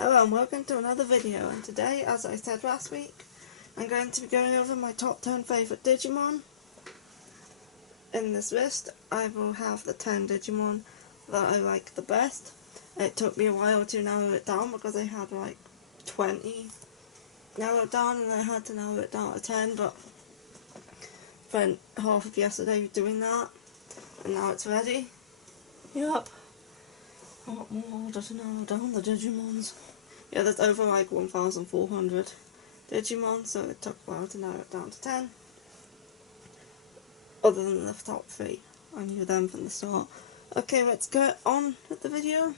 Hello and welcome to another video, and today, as I said last week, I'm going to be going over my top 10 favourite Digimon. In this list, I will have the 10 Digimon that I like the best. It took me a while to narrow it down because I had like 20 narrowed down and I had to narrow it down to 10, but spent half of yesterday doing that and now it's ready. Yup. A lot more to narrow down the Digimons. Yeah, there's over like 1,400 Digimon, so it took a while to narrow it down to 10. Other than the top 3. I knew them from the start. Okay, let's get on with the video.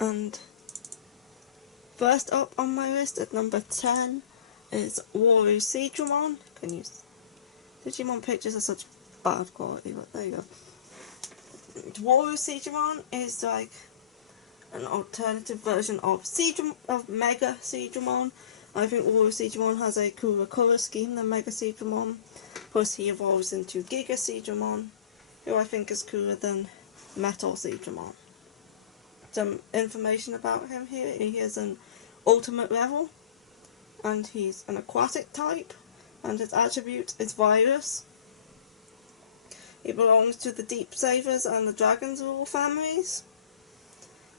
And first up on my list at number 10 is Waru Seedramon. Digimon pictures are such bad quality, but there you go. Waru Seedramon is like an alternative version of Mega Seedramon. I think Waru Seedramon has a cooler colour scheme than Mega Seedramon. Plus he evolves into Gigas Seedramon, who I think is cooler than Metal Seedramon. Some information about him here: he is an ultimate level, and he's an aquatic type, and his attribute is Virus. He belongs to the Deep Savers and the Dragon's Rule families.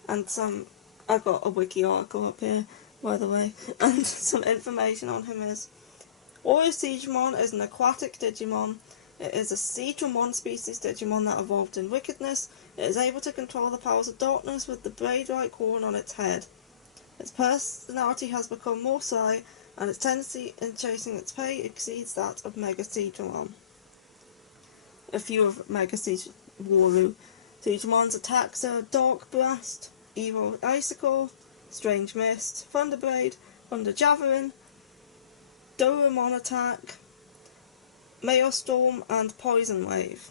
And I've got a wiki article up here, by the way, and some information on him is: Waru Seedramon is an aquatic Digimon. It is a Seedramon species Digimon that evolved in wickedness. It is able to control the powers of darkness with the blade-like horn on its head. Its personality has become more sly, and its tendency in chasing its prey exceeds that of Mega Seedramon. A few of Waru Seedramon's attacks are Dark Blast, Evil Icicle, Strange Mist, Thunderblade, Thunder Javelin, Doramon Attack, Maelstrom, and Poison Wave.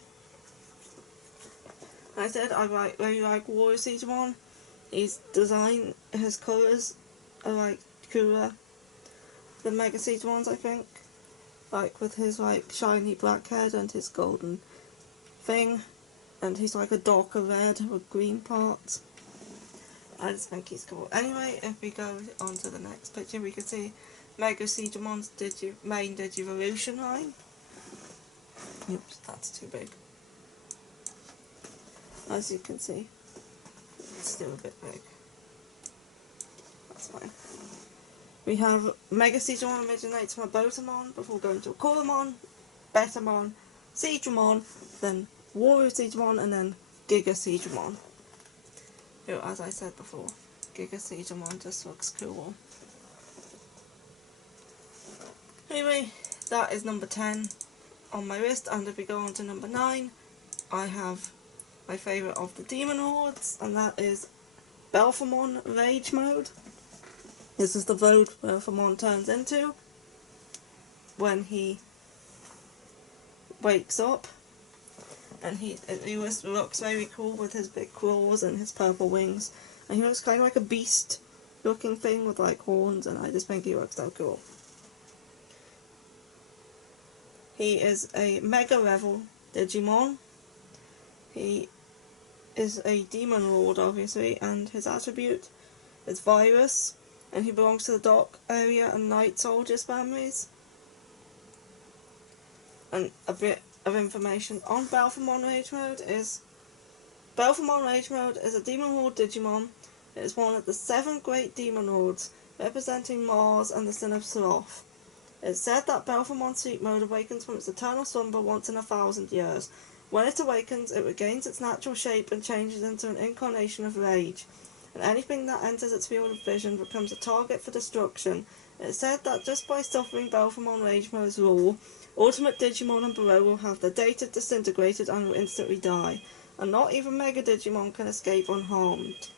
I said I really like Waru Seedramon. His design, his colours are like cooler than Mega Seedramons, I think. Like with his like shiny black head and his golden thing, and he's like a darker red with green parts. I just think he's cool. Anyway, if we go on to the next picture, we can see Mega Seedramon's main Digivolution line. Oops, that's too big. As you can see, it's still a bit big. That's fine. We have Mega Seedramon originates from a Belphemon before going to a Gugumon, Belphemon, Seedramon, then Waru Seedramon, and then Gigas Seedramon. Who, as I said before, Gigas Seedramon just looks cool. Anyway, that is number 10 on my list, and if we go on to number 9, I have my favourite of the Demon Hordes, and that is Belphemon Rage mode. This is the mode Belphemon turns into when he wakes up, and he looks very cool with his big claws and his purple wings, and he looks kind of like a beast looking thing with like horns, and I just think he looks so cool. He is a Mega level Digimon. He is a Demon Lord, obviously, and his attribute is Virus, and he belongs to the Dark Area and Night Soldiers families. And a bit of information on Belphemon Rage mode is: Belphemon Rage mode is a Demon Lord Digimon. It is one of the 7 great Demon Lords, representing Mars and the Sin of Sloth. It is said that Belphemon Sleep mode awakens from its eternal slumber once in 1,000 years. When it awakens, it regains its natural shape and changes into an incarnation of Rage, and anything that enters its field of vision becomes a target for destruction. It is said that just by suffering Belphemon Rage mode's rule, Ultimate Digimon and below will have their data disintegrated and will instantly die, and not even Mega Digimon can escape unharmed.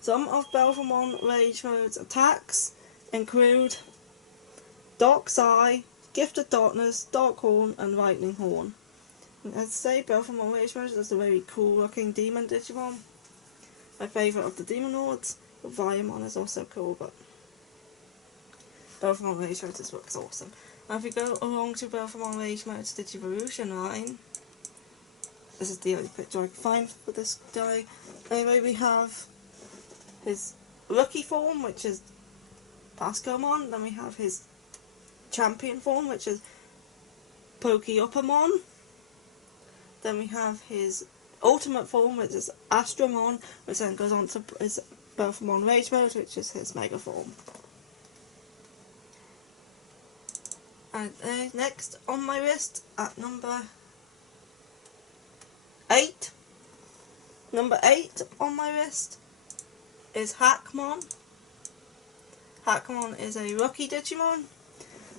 Some of Belphemon Rage mode's attacks include Dark Sai, Gift of Darkness, Dark Horn, and Lightning Horn. And as I say, Belphemon Rage mode is a very cool looking demon Digimon. My favourite of the Demon Lords. Belphemon is also cool, but Belphemon Rage mode just looks awesome. Now if we go along to Belphemon Rage mode's Digivolution line, this is the only picture I can find for this guy. Anyway, we have his rookie form, which is Pascomon. Then we have his champion form, which is Pokeupamon. Then we have his ultimate form, which is Astromon, which then goes on to his Belphemon Rage mode, which is his mega form. And next on my list at number 8. Number 8 on my list is Hackmon. Hackmon is a rookie Digimon.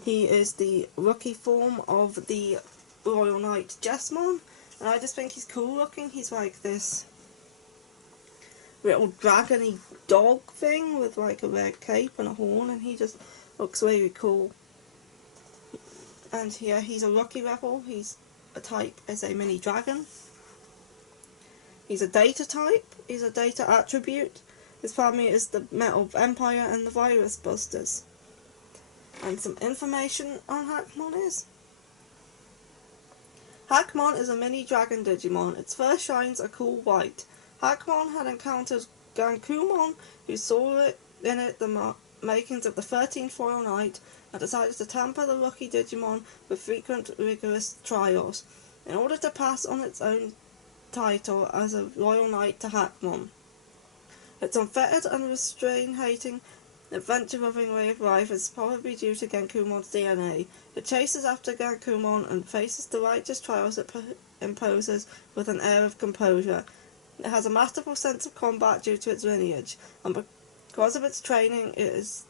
He is the rookie form of the Royal Knight Jesmon, and I just think he's cool looking. He's like this little dragony dog thing with like a red cape and a horn, and he just looks really cool. And here he's a rookie level. He's a type as a mini dragon. He's a data type. He's a data attribute. His family is the Metal Empire and the Virus Busters. And some information on Hackmon is: Hackmon is a mini dragon Digimon. Its first shines are cool white. Hackmon had encountered Gugumon, who saw in it the makings of the 13th Royal Knight, and decided to temper the rookie Digimon with frequent rigorous trials, in order to pass on its own title as a Royal Knight to Hackmon. Its unfettered and restraint-hating, adventure-loving way of life is probably due to Genkumon's DNA. It chases after Gugumon and faces the righteous trials it imposes with an air of composure. It has a masterful sense of combat due to its lineage, and because of its training it is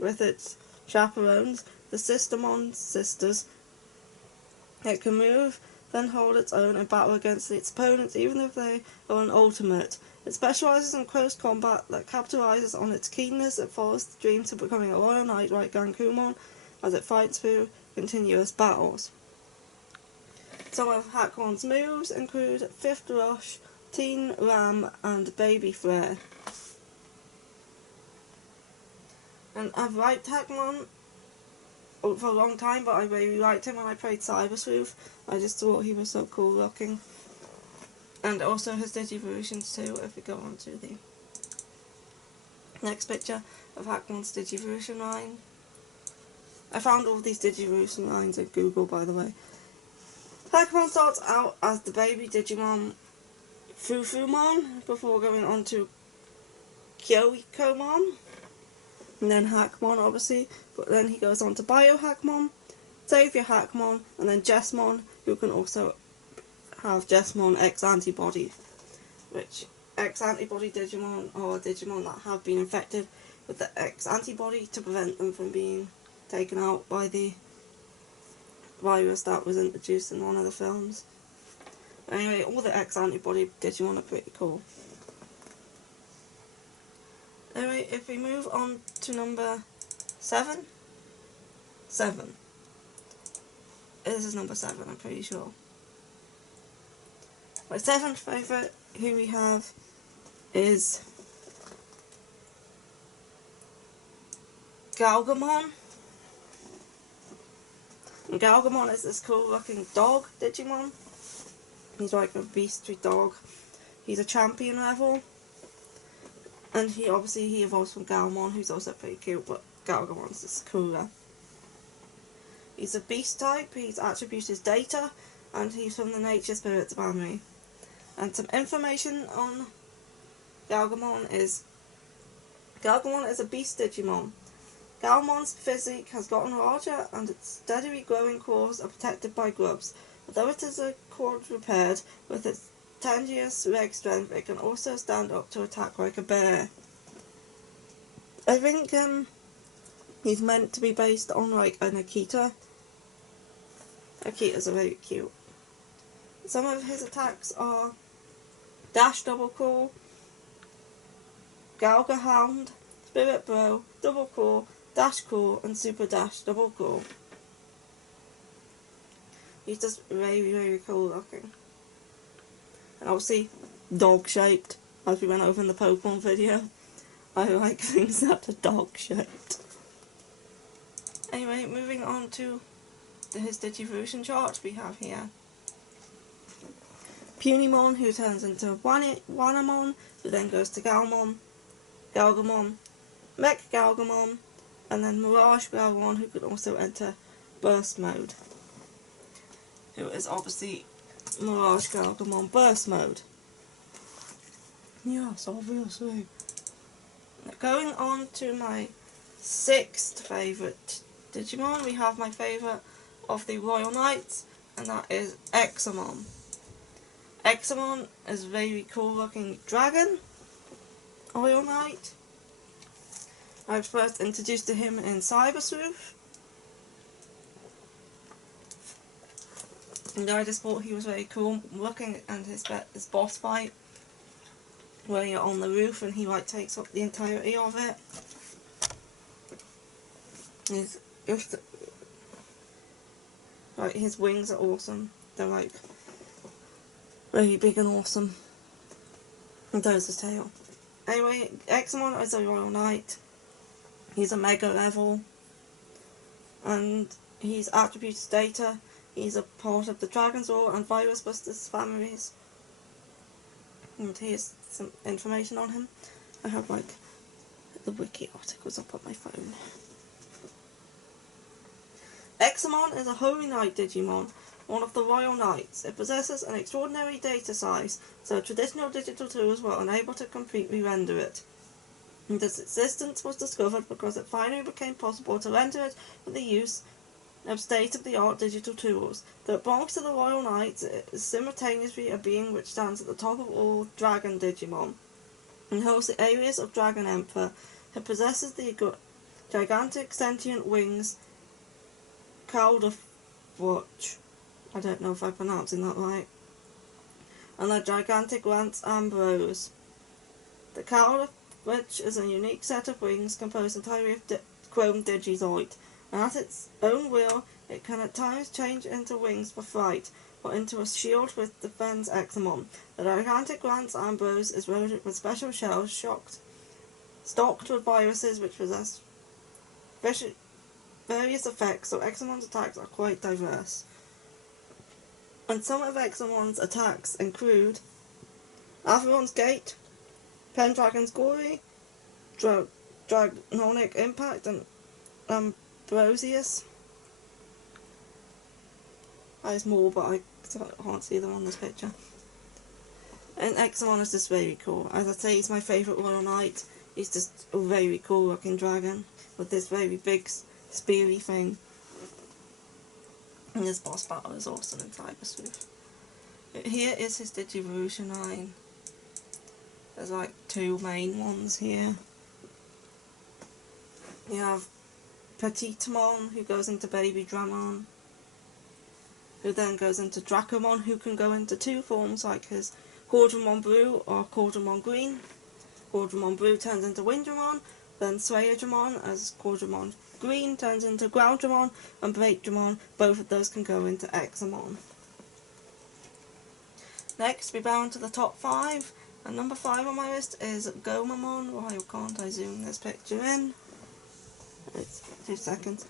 with its chaperones, the Sistermon sisters. It can move, then hold its own in battle against its opponents, even if they are an ultimate. It specialises in close combat that capitalises on its keenness. It follows the dreams of becoming a Royal Knight like Gugumon as it fights through continuous battles. Some of Hackmon's moves include Fifth Rush, Teen Ram, and Baby Flare. And I've liked Hackmon for a long time, but I really liked him when I played Cyber Sleuth. I just thought he was so cool looking. And also his Digivolutions too, if we go on to the next picture of Hackmon's Digivolution line. I found all these Digivolution lines at Google, by the way. Hackmon starts out as the baby Digimon Fufumon before going on to Kyoikomon, and then Hackmon obviously, but then he goes on to Bio Hackmon, Saviour Hackmon, and then Jesmon, who can also have Jesmon X antibody, which X antibody Digimon are Digimon that have been infected with the X antibody to prevent them from being taken out by the virus that was introduced in one of the films. Anyway, all the X antibody Digimon are pretty cool. Anyway, if we move on to number 7. This is number 7, I'm pretty sure. My 7th favourite who we have is Gugumon. And Gugumon is this cool looking dog Digimon. He's like a beastly dog. He's a champion level. And he evolves from Gugumon, who's also pretty cute, but Gugumon's just cooler. He's a beast type, his attribute is data, and he's from the Nature Spirits family. And some information on Gugumon is: Gugumon is a beast Digimon. Gugumon's physique has gotten larger and its steadily growing claws are protected by gloves. Although it is a quadruped, with its tenuous leg strength, it can also stand up to attack like a bear. I think he's meant to be based on like an Akita. Akitas are very cute. Some of his attacks are Dash Double Claw, Galga Hound, Spirit Blow, Double Claw, Dash Claw, and Super Dash Double Claw. He's just really, really cool looking. And obviously, dog shaped, as we went over in the Pokemon video. I like things that are dog shaped. Anyway, moving on to his Digivolution chart, we have here Punimon, who turns into Wanamon, who then goes to Galmon, Galgamon, Mech Galgamon, and then Mirage Galgamon, who could also enter Burst Mode. Who is obviously Mirage Galgamon Burst Mode. Yes, obviously. Going on to my 6th favourite Digimon, we have my favourite of the Royal Knights, and that is Examon. Examon is a very cool looking dragon, Royal Knight. I was first introduced to him in Cyber Sleuth, and I just thought he was very cool looking, and his boss fight, where you're on the roof and he like takes up the entirety of it. He's just like, his wings are awesome. They're like really big and awesome. And there's his tail. Anyway, Examon is a Royal Knight. He's a Mega level, and his attributes data. He's a part of the Dragon's Roar and Virus Busters families. And here's some information on him. I have like the wiki articles up on my phone. Examon is a Holy Knight Digimon, one of the Royal Knights. It possesses an extraordinary data size, so traditional digital tools were unable to completely render it. And its existence was discovered because it finally became possible to render it with the use of state-of-the-art digital tools. That belongs to the Royal Knights is simultaneously a being which stands at the top of all Dragon Digimon, and holds the alias of Dragon Emperor. It possesses the gigantic sentient wings, Calderwatch, I don't know if I'm pronouncing that right, and the gigantic lance Ambrose. The Calderwatch is a unique set of wings composed entirely of chrome digizoid, and at its own will it can at times change into wings for flight, or into a shield which defends Examon. The gigantic lance Ambrose is loaded with special shells stocked with viruses which possess various effects, so Examon's attacks are quite diverse. And some of Examon's attacks include Avalon's Gate, Pendragon's Glory, Dragonic Impact, and Ambrosius. There's more, but I can't see them on this picture. And Examon is just very cool. As I say, he's my favourite Royal Knight. He's just a very cool looking dragon with this very big speary thing. And this boss battle is awesome in Cyber Sleuth. Here is his Digivolution line. There's like 2 main ones here. You have Petitemon, who goes into Baby Dramon, who then goes into Dracomon, who can go into 2 forms, like his Quadramon Blue or Quadramon Green. Quadramon Blue turns into Windramon, then Swayadramon as Quadramon Green turns into Groundramon, and Breakdramon, both of those can go into Examon. Next, we bow to the top 5, and number 5 on my list is Gugumon. Why can't I zoom this picture in? It's 2 seconds.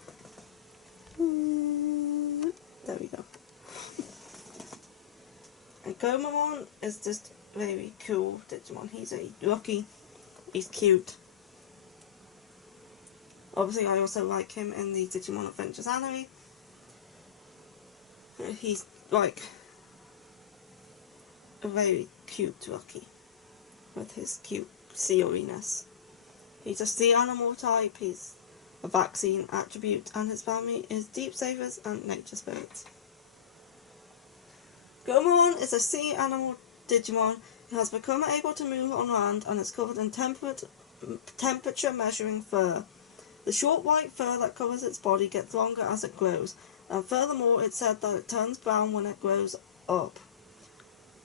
There we go. And Gugumon is just very cool Digimon. He's a lucky, he's cute. Obviously I also like him in the Digimon Adventures anime. He's like a very cute Lucky with his cute seeriness. He's a sea animal type, he's a vaccine attribute, and his family is deep savers and nature spirits. Gugumon is a sea animal Digimon who has become able to move on land and is covered in temperature measuring fur. The short white fur that covers its body gets longer as it grows, and furthermore it's said that it turns brown when it grows up.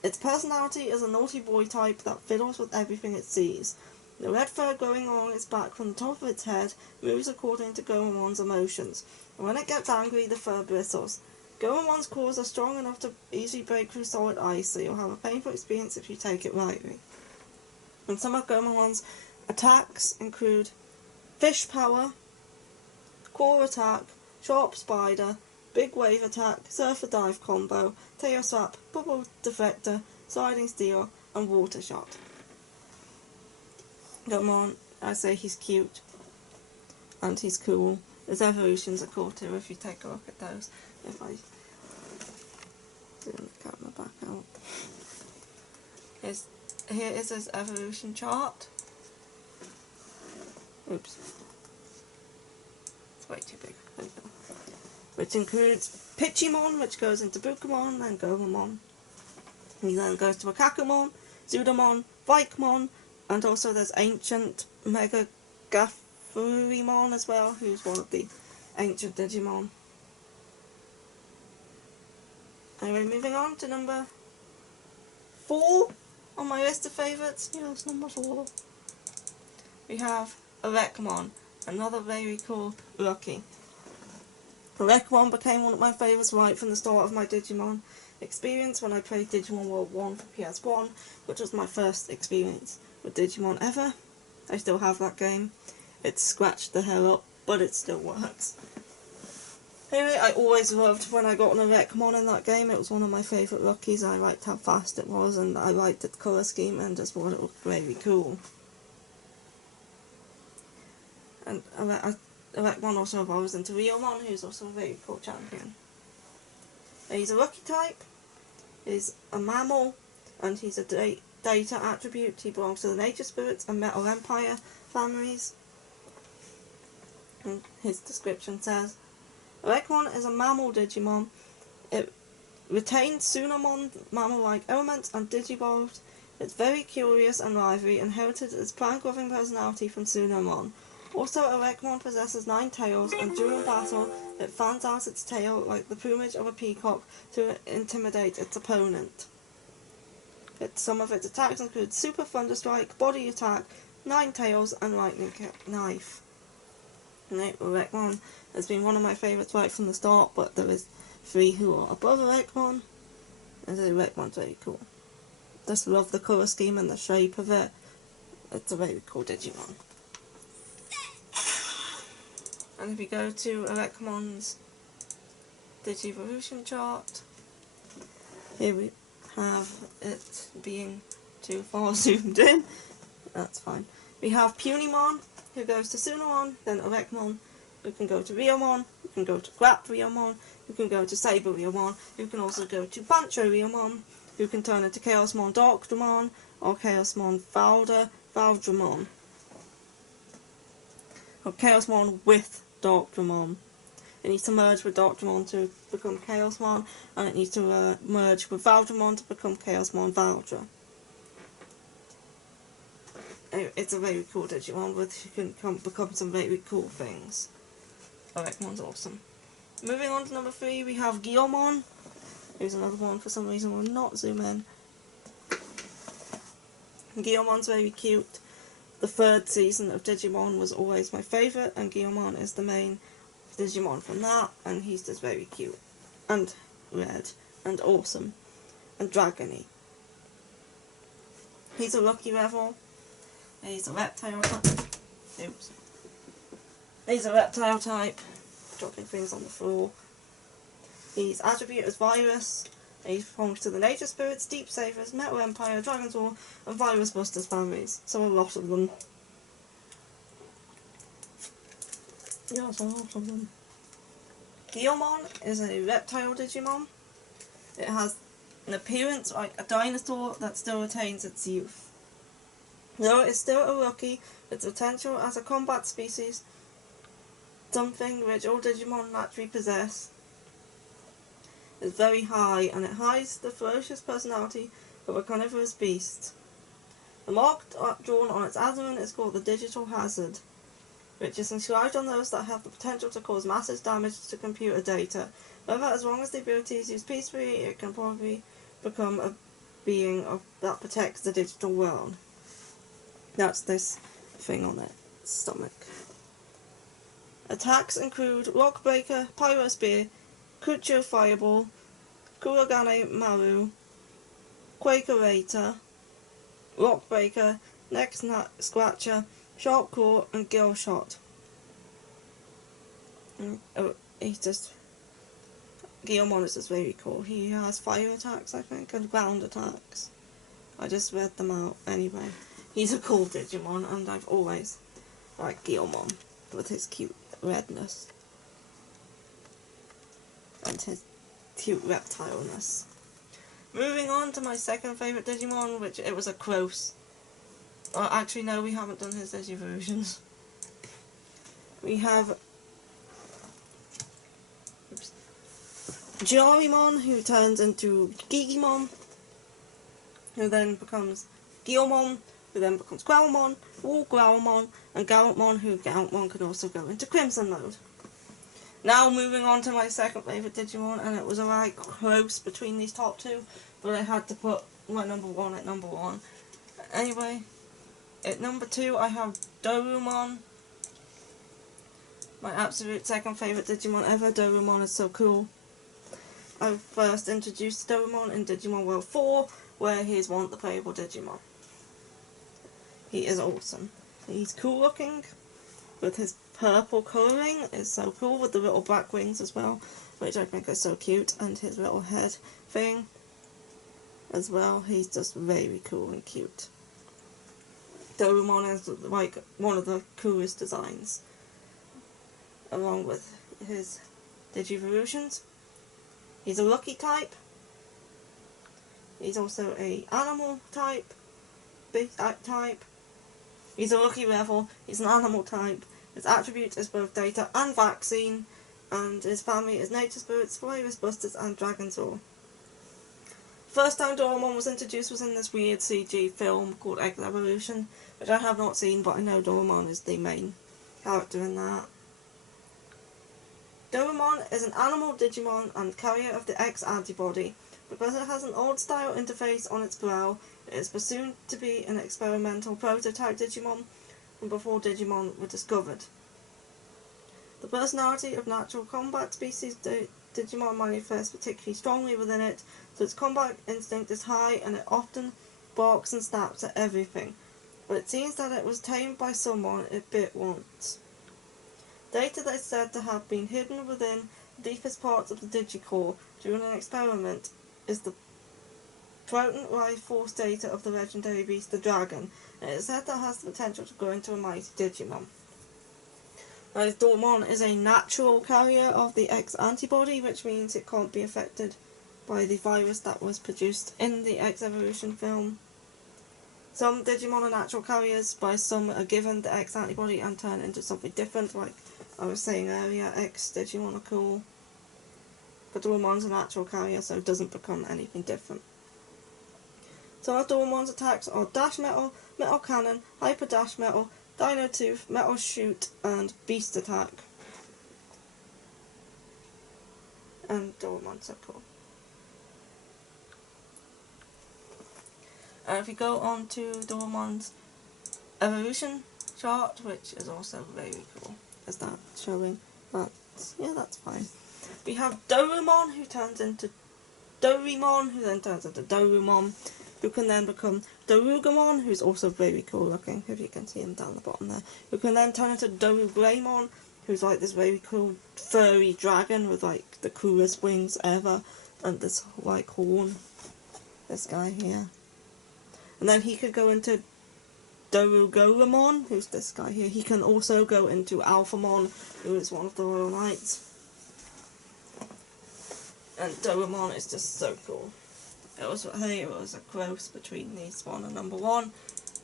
Its personality is a naughty boy type that fiddles with everything it sees. The red fur growing along its back from the top of its head moves according to Gugumon's emotions, and when it gets angry the fur bristles. Gugumon's claws are strong enough to easily break through solid ice, so you'll have a painful experience if you take it lightly. And some of Gugumon's attacks include Fish Power, Core Attack, Sharp Spider, Big Wave Attack, Surfer Dive Combo, Tail Slap, Bubble Deflector, Sliding Steel, and Water Shot. Gugumon I say he's cute and he's cool. His evolutions are cool too if you take a look at those. If I zoom the camera back out. Here is his evolution chart. Oops. It's way too big. There we go. Which includes Pitchymon, which goes into Gugumon, then Gogumon. He then goes to Akakumon, Zudomon, Vikemon, and also there's Ancient Mega Gafurimon as well, who's one of the ancient Digimon. Anyway, moving on to number 4 on my list of favourites. Yes, number 4. We have Electron, another very cool rookie. Electron became one of my favourites right from the start of my Digimon experience when I played Digimon World 1 for PS1, which was my first experience with Digimon ever. I still have that game. It's scratched the hell up, but it still works. Anyway, I always loved when I got an Electron in that game. It was one of my favourite rookies. I liked how fast it was, and I liked the colour scheme and just thought it looked very cool. And Electron also evolves into Riomon, who's also a very cool champion. He's a rookie type, he's a mammal, and he's a data attribute. He belongs to the Nature Spirits and Metal Empire families. And his description says, Electron is a mammal Digimon. It retains Tsunamon mammal-like elements and digivolved. It's very curious and lively, inherited its prank-loving personality from Tsunamon. Also, Electron possesses 9 tails, and during battle, it fans out its tail like the plumage of a peacock to intimidate its opponent. Some of its attacks include Super Thunderstrike, Body Attack, 9 Tails, and Lightning Knife. Electron has been one of my favourites right from the start, but there is 3 who are above Electron, and Electron's very cool. Just love the colour scheme and the shape of it. It's a very cool Digimon. And if we go to Electron's Digivolution chart, here we have it being too far zoomed in. That's fine. We have Punimon, who goes to Tsunamon, then Electron, who can go to Riomon, who can go to Grap Riomon, who can go to Saber Riomon, who can also go to Bancho Riomon, who can turn into Chaosmon Darkdramon, or Chaosmon Valdramon. Or Chaosmon with Darkdramon. It needs to merge with Darkdramon to become Chaosmon, and it needs to merge with Valdramon to become Chaosmon Valdra. It's a very cool Digimon, but you can become some very cool things. Electron's awesome. Moving on to number 3, we have Guillaume. Here's another one, for some reason will not zoom in. Guillaume's very cute. The 3rd season of Digimon was always my favourite, and Guillaume is the main Digimon from that, and he's just very cute, and red, and awesome, and dragony. He's a rookie level. He's a reptile type. Oops. He's a reptile type, dropping things on the floor. His attribute is Virus. He belongs to the Nature Spirits, Deep Savers, Metal Empire, Dragon's War, and Virus Busters families. So a lot of them. Yes, a lot of them. Guillaume is a reptile Digimon. It has an appearance like a dinosaur that still retains its youth. Though it is still a rookie, its potential as a combat species, something which all Digimon naturally possess, is very high, and it hides the ferocious personality of a carnivorous beast. The mark drawn on its abdomen is called the Digital Hazard, which is inscribed on those that have the potential to cause massive damage to computer data. However, as long as the ability is used peacefully, it can probably become a being that protects the digital world. That's this thing on its stomach. Attacks include Rock Breaker, Pyro Spear, Kucho Fireball, Kuragane Maru, Quakerator, Rock Breaker, Neck Scratcher, Sharp Claw, and Gill Shot. Guillaume is just very cool. He has fire attacks, I think, and ground attacks. I just read them out anyway. He's a cool Digimon, and I've always like Guillaume with his cute redness and his cute reptileness. Moving on to my second favourite Digimon, which it was a close. Actually no, we haven't done his Digivolutions. We have Giarimon, who turns into Gugumon, who then becomes Guillaume, who then becomes Growlmon, Growlmon, and Garrotmon, who Garrotmon can also go into Crimson mode. Now moving on to my second favourite Digimon, and it was alright close between these top two, but I had to put my number one at number one. Anyway, at number two I have Dorumon, my absolute second favourite Digimon ever. Dorumon is so cool. I first introduced Dorumon in Digimon World 4, where he is one of the playable Digimon. He is awesome. He's cool looking, with his purple colouring, is so cool, with the little black wings as well, which I think are so cute, and his little head thing as well. He's just very cool and cute. Dorumon is like one of the coolest designs, along with his Digivolutions. He's a lucky type. He's also a animal type, big type. He's a lucky level. He's an animal type. His attributes is both data and vaccine, and his family is nature spirits, virus busters, and dragonsaur. First time Dorumon was introduced was in this weird CG film called X Evolution, which I have not seen, but I know Dorumon is the main character in that. Dorumon is an animal Digimon and carrier of the X antibody. Because it has an old style interface on its brow, it is presumed to be an experimental prototype Digimon from before Digimon were discovered. The personality of natural combat species Digimon manifests particularly strongly within it, so its combat instinct is high and it often barks and snaps at everything, but it seems that it was tamed by someone it bit once. Data that is said to have been hidden within the deepest parts of the Digicore during an experiment is the potent life force data of the legendary beast the dragon, and it is said that it has the potential to grow into a mighty Digimon. Dorumon is a natural carrier of the X antibody, which means it can't be affected by the virus that was produced in the X Evolution film. Some Digimon are natural carriers, by some are given the X antibody and turn into something different, like I was saying earlier, X Digimon are cool. But Dorumon's a natural carrier, so it doesn't become anything different. Some of Dorumon's attacks are Dash Metal, Metal Cannon, Hyper Dash Metal, Dino Tooth, Metal Shoot, and Beast Attack. And Dorumon's so cool. And if we go on to Dorumon's evolution chart, which is also very cool. Is that showing? But yeah, that's fine. We have Dorumon, who turns into Dorimon, who then turns into Dorumon, who can then become Dorugumon, who's also very cool looking, if you can see him down the bottom there, who can then turn into Dorugreymon, who's like this very cool furry dragon with like the coolest wings ever, and this like horn, this guy here. And then he could go into Dorugorumon, who's this guy here. He can also go into Alphamon, who is one of the Royal Knights. And Dorumon is just so cool. I think it was a close between these one and number one,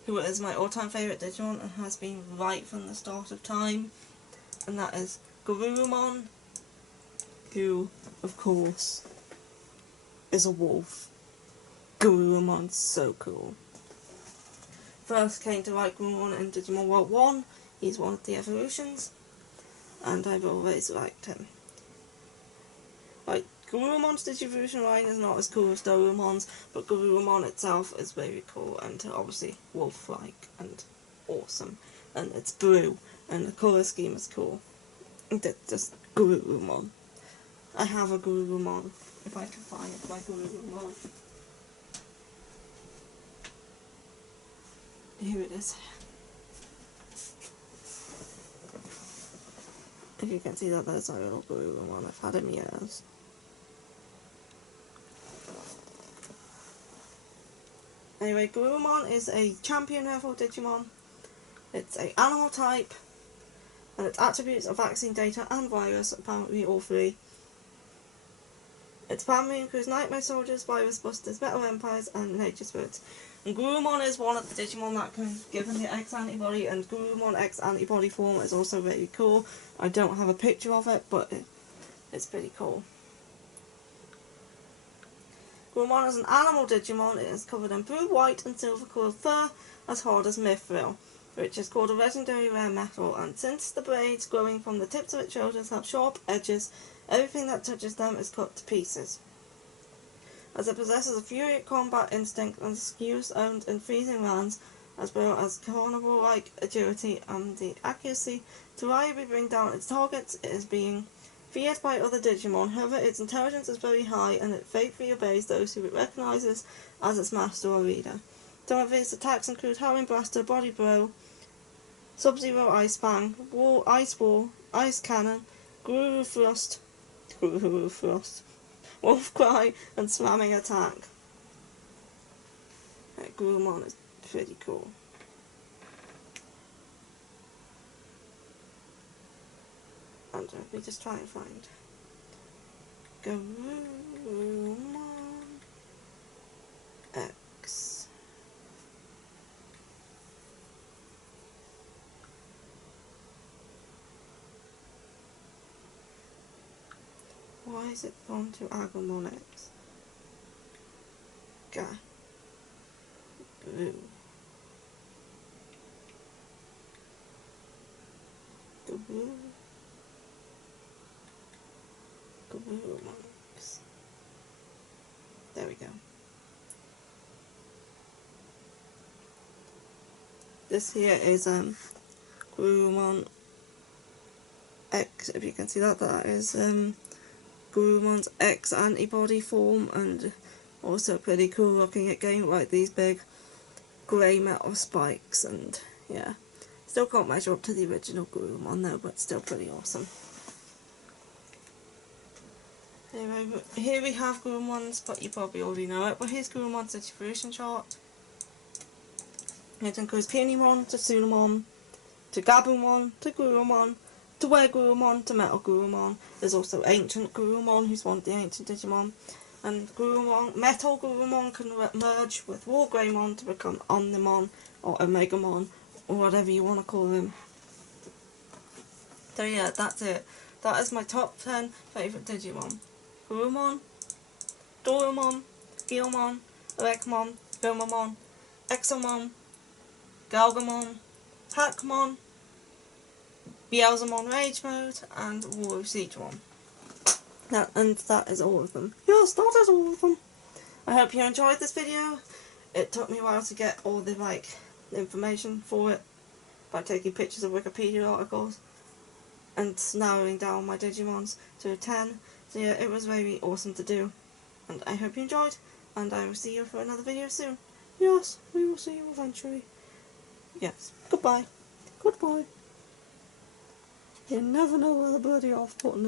who is my all-time favourite Digimon and has been right from the start of time. And that is Gugumon, who, of course, is a wolf. Gugumon's so cool. First came to like Gugumon in Digimon World 1, he's one of the evolutions, and I've always liked him. Like, Gugumon's Digivolution line is not as cool as Dorumon's, but Gugumon itself is very cool, and obviously wolf-like, and awesome. And it's blue, and the colour scheme is cool. It's just Gugumon. I have a Gugumon, if I can find my Gugumon. Here it is. If you can see that, there's a little Gugumon. I've had him years. Anyway, Gugumon is a champion level Digimon, It's an animal type, and its attributes are vaccine, data, and virus, apparently all three. Its family includes nightmare soldiers, virus busters, metal vampires, and nature spirits. And Gugumon is one of the Digimon that can be given the X antibody, and Gugumon X antibody form is also really cool. I don't have a picture of it, but it's pretty cool. Gugumon is an animal Digimon. It is covered in blue, white, and silver coloured fur as hard as mithril, which is called a legendary rare metal, and since the blades growing from the tips of its shoulders have sharp edges, everything that touches them is cut to pieces. As it possesses a furious combat instinct and skills owned in freezing lands, as well as carnival-like agility and the accuracy to reliably bring down its targets, it is being feared by other Digimon. However, its intelligence is very high, and it faithfully obeys those who it recognises as its master or leader. Some of its attacks include Howling Blaster, Body Blow, Sub-Zero Ice Fang, Ice Wall, Ice Cannon, Guru Thrust, Wolf Cry, and Slamming Attack. Gugumon is pretty cool. And let me just try and find Gugumon X. Why is it gone to Agumon X? Gugumon X. There we go. This here is Gugumon X. If you can see that, that is Gugumon's X antibody form, and also pretty cool looking again, like these big grey metal spikes, and yeah, still can't measure up to the original Gugumon though, but still pretty awesome. Anyway, here we have Gugumon's, but you probably already know it, but here's Gugumon's distribution chart. It includes Peonymon to Sunamon, to Gabumon, to Gugumon, to Were Gugumon, to Metal Gugumon. There's also Ancient Gugumon, who's one of the ancient Digimon. And Gugumon, Metal Gugumon can merge with War Greymon to become Omnimon or Omegamon, or whatever you want to call him. So yeah, that's it. That is my top 10 favourite Digimon. Gugumon, Dorumon, Guillaume, Electron, Belphemon, Exomon, Galgamon, Hackmon, Belphemon Rage Mode, and Digimon. And that is all of them. Yes, that is all of them. I hope you enjoyed this video. It took me a while to get all the information for it by taking pictures of Wikipedia articles and narrowing down my Digimons to 10. So yeah, it was very awesome to do. And I hope you enjoyed, and I will see you for another video soon. Yes, we will see you eventually. Yes, goodbye. Goodbye. You never know where the bloody off button is.